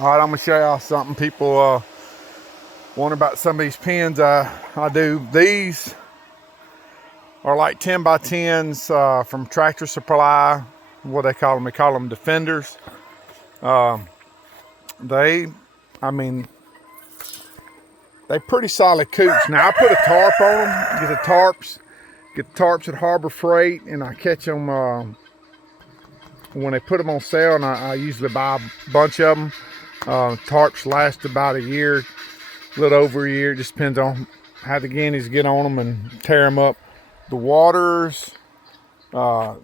All right, I'm gonna show y'all something. People wonder about some of these pens I do. These are like 10 by 10s from Tractor Supply. What they call them? They call them Defenders. They pretty solid coops. Now I put a tarp on them. Get the tarps at Harbor Freight, and I catch them when they put them on sale. And I usually buy a bunch of them. Tarps last about a year, a little over a year. It just depends on how the guineas get on them and tear them up. The waters, that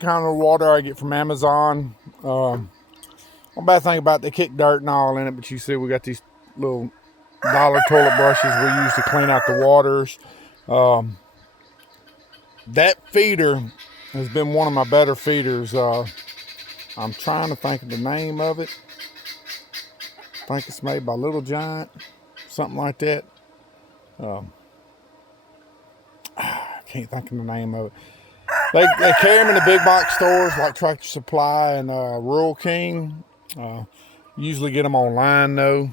kind of water I get from Amazon. One bad thing about it, they kick dirt and all in it, but you see we got these little dollar toilet brushes we use to clean out the waters. That feeder has been one of my better feeders. I'm trying to think of the name of it. I think it's made by Little Giant, something like that. I can't think of the name of it. They carry them in the big box stores like Tractor Supply and Rural King. Usually get them online though.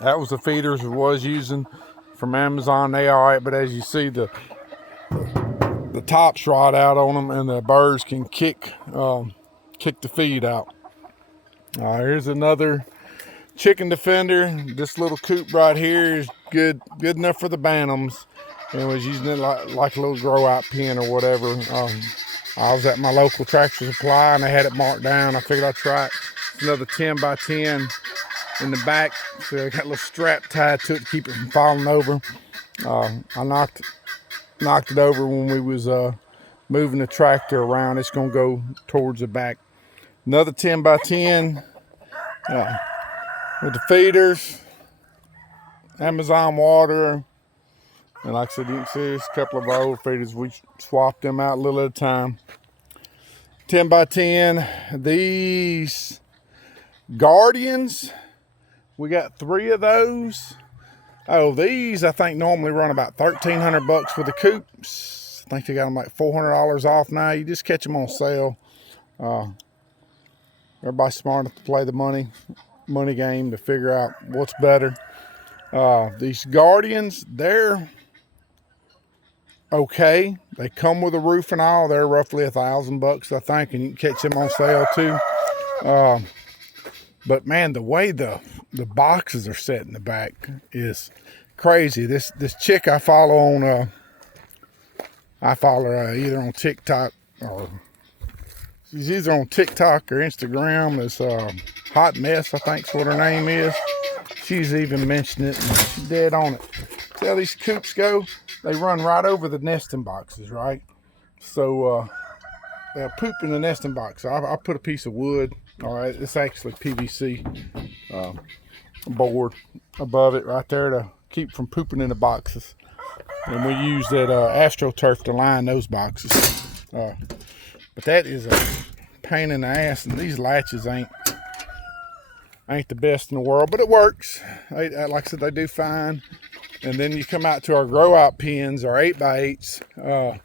That was the feeders I was using from Amazon. They all right, but as you see, the tops rot out on them, and the birds can kick the feed out. Here's another chicken defender. This little coop right here is good enough for the bantams, and was using it like a little grow out pen or whatever. I was at my local Tractor Supply and they had it marked down. I figured I'd try it. It's another 10 by 10 in the back, so I got a little strap tied to it to keep it from falling over. I knocked it over when we was moving the tractor around. It's gonna go towards the back. Another 10 by 10 with the feeders, Amazon water, and like I said, you can see there's a couple of our old feeders. We swapped them out a little at a time. 10 by 10. These Guardians, we got 3 of those. Oh, these I think normally run about $1,300 for the coops. I think they got them like $400 off now. You just catch them on sale. Everybody's smart enough to play the money game to figure out what's better. These Guardians, they're okay. They come with a roof and all. They're roughly $1,000, I think, and you can catch them on sale too. But man, the way the boxes are set in the back is crazy. This chick I follow on, I follow her either on TikTok or she's either on TikTok or Instagram. It's Hot Mess, I think's what her name is. She's even mentioned it, and she's dead on it. See how these coops go? They run right over the nesting boxes, right? So they'll poop in the nesting box. I put a piece of wood. All right, it's actually PVC board above it right there to keep from pooping in the boxes. And we use that AstroTurf to line those boxes. But that is a pain in the ass, and these latches ain't the best in the world, but it works. Like I said, they do fine. And then you come out to our grow out pens, our 8x8s,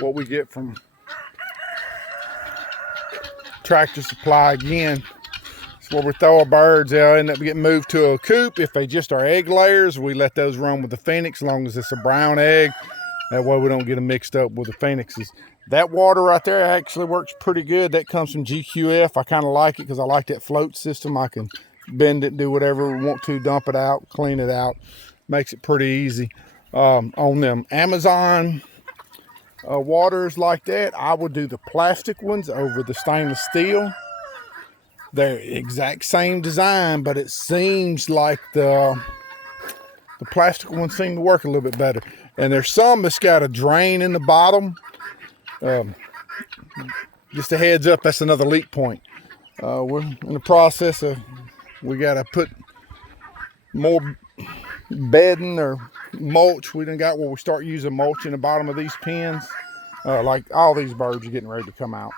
what we get from Tractor Supply again. It's where we throw our birds. They'll end up getting moved to a coop. If they just are egg layers, we let those run with the Phoenix as long as it's a brown egg. That way we don't get them mixed up with the Phoenixes. That water right there actually works pretty good. That comes from GQF. I kind of like it because I like that float system. I can bend it, do whatever we want to, dump it out, clean it out. Makes it pretty easy. On them Amazon waters like that, I would do the plastic ones over the stainless steel. They're exact same design, but it seems like the plastic ones seem to work a little bit better. And there's some that's got a drain in the bottom. Just a heads up, that's another leak point. We're in the process of, we got to put more bedding or mulch. We done got where we start using mulch in the bottom of these pens. Like all these birds are getting ready to come out.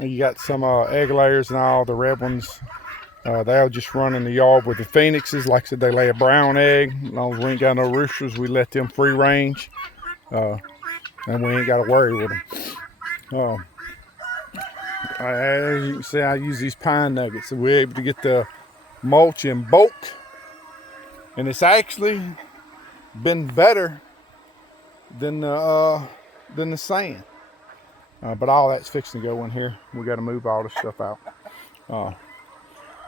You got some egg layers and all the red ones. They'll just run in the yard with the Phoenixes. Like I said, they lay a brown egg. As long as we ain't got no roosters, we let them free range. And we ain't got to worry with them. As you can see, I use these pine nuggets, so we're able to get the mulch in bulk, and it's actually been better than the sand. But all that's fixing to go in here. We got to move all this stuff out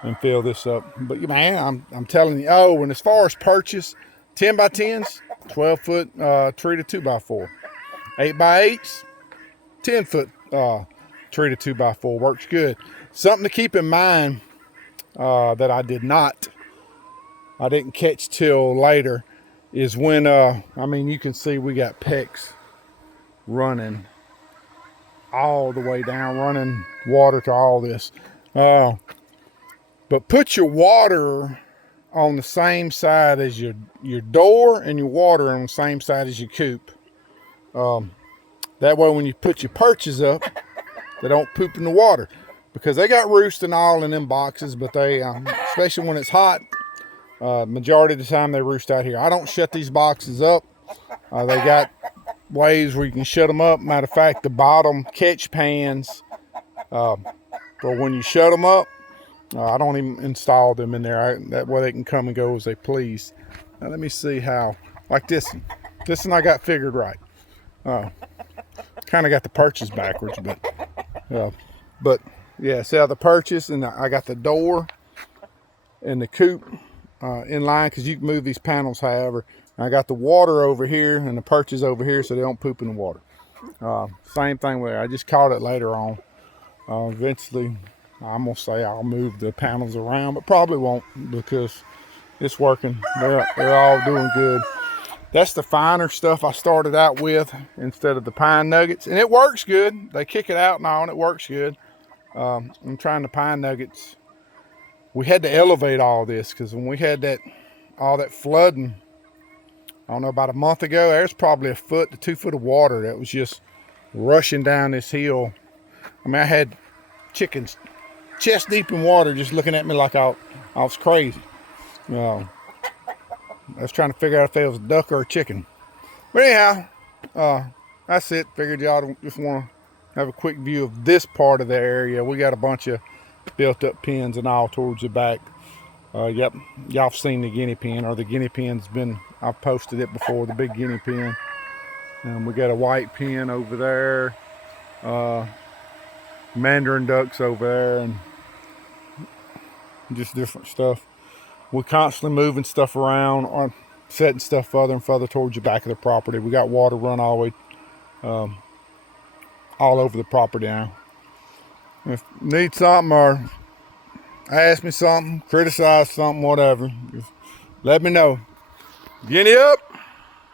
and fill this up. But man, I'm telling you. Oh, and as far as purchase, 10 by 10s, 12-foot treated 2x4, 8x8s, 10-foot treated 2x4 works good. Something to keep in mind that I didn't catch till later is when I mean, you can see we got PEX running all the way down, running water to all this. But put your water on the same side as your door, and your water on the same side as your coop. That way when you put your perches up, they don't poop in the water, because they got roost and all in them boxes, but they, especially when it's hot, majority of the time they roost out here. I don't shut these boxes up. They got ways where you can shut them up. Matter of fact, the bottom catch pans, for when you shut them up, I don't even install them in there. That way they can come and go as they please. Now let me see how, like this one I got figured right. Kind of got the perches backwards, but yeah, see how the perches, and I got the door and the coop in line, because you can move these panels however. I got the water over here and the perches over here so they don't poop in the water. Same thing with, I just caught it later on. Eventually, I'm gonna say I'll move the panels around, but probably won't, because it's working. They're all doing good. That's the finer stuff I started out with instead of the pine nuggets, and it works good. They kick it out and all, and it works good. I'm trying the pine nuggets. We had to elevate all this, because when we had all that flooding, I don't know, about a month ago, there's probably 1 foot to 2 foot of water that was just rushing down this hill. I mean, I had chickens chest deep in water just looking at me like I was crazy. I was trying to figure out if it was a duck or a chicken. But anyhow, that's it. Figured y'all just want to have a quick view of this part of the area. We got a bunch of built up pens and all towards the back. Yep, y'all have seen the guinea pen, or the guinea pen's been, I've posted it before, the big guinea pen. And we got a white pen over there, mandarin ducks over there, and just different stuff. We're constantly moving stuff around, or setting stuff further and further towards the back of the property. We got water run all the way, all over the property now. If you need something, or ask me something, criticize something, whatever, just let me know. Guinea up.